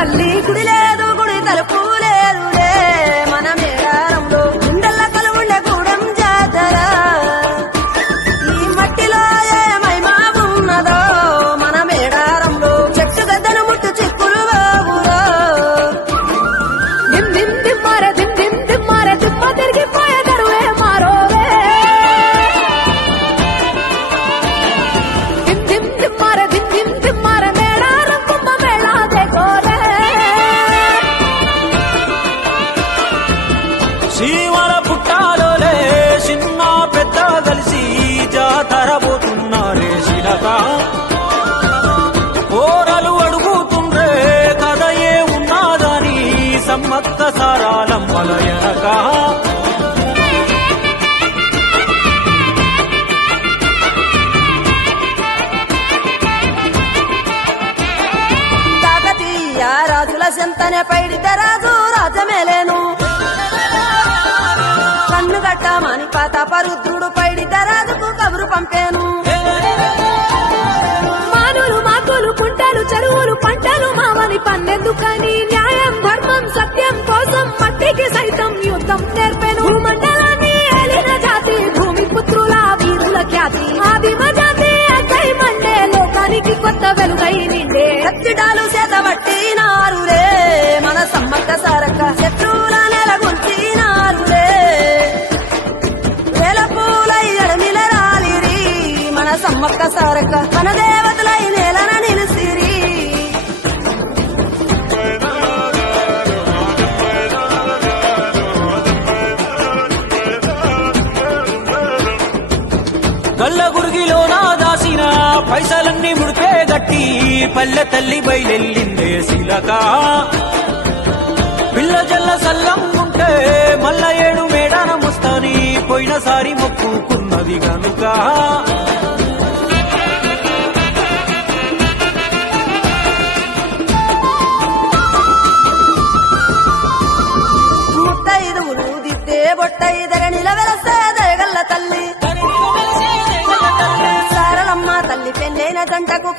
తల్లి గుడి లేదు గుడి తలుపు లేదులే మన మేడారంలో గుండెల్ల కలువుండే గూడెం జాతర ఈ మట్టిలో ఏ మహిమా ఉన్నదో మన మేడారంలో చెట్టు గద్దను ముట్టు చిక్కులు బాబులో దిమ్ దిమ్ దిమ్మార దిమ్ దిమ్ దిమ్మార దిమ్మ తిరిగిపోయే దరువే మారోవే దిమ్ దిమ్ దిమ్మార దిమ్ దిమ్ దిమ్మార మేడారం కుంభ మేళా దేకోరే శివల పుట్టాలోలే చిన్న పెద్ద కలిసి జాతర పోతున్నారే శిలక ఓరలు అడుగుతుండ్రే కథ ఏ ఉన్నాదని సమ్మక్క సారాలమ్మల ఎనక కాకతీయ రాజుల చెంతనే పైడిత రాజు రాజమేలేను కన్ను గట్టమని పాతపరుద్రుడు పైడిత రాజుకు కబురు పంపేను మానులు మాకులు కుంటలు చెరువులు పంటలు మామని పన్నెందుకని న్యాయం ధర్మం సత్యం కోసం మట్టికి సైతం యుద్ధం నేర్పెను భూమండలాన్ని ఏలిన జాతి భూమి పుత్రుల వీరుల ఖ్యాతి ఆదిమ జాతి అక్కై మండే లోకానికి కొత్త వెలుగై నిండే ఎత్తిడాలు చేతబట్టినారులే మన సమ్మక్క సారక్క శత్రువుల నెలగొల్చినారులే వేల పూలై ఎడమిల రాలిరి మన సమ్మక్క సారక్క మన దేవతలై నేలన నిలిసిరి గల్ల గురిగిలోన దాసిన పైసలన్నీ ముడిపే గట్టి పల్లె తల్లి బయలెల్లిందే శిలక పిల్ల జల్ల సల్లం ఉంటే మల్ల ఏడు మేడాన ముస్తాని పోయినసారి మొక్కుకున్నది గనుక ముత్తైదువులు దిద్దే బొట్టైదర నిలవెలసే దయగల్ల తల్లి సారలమ్మ తల్లి పెళ్ళైన జంటకు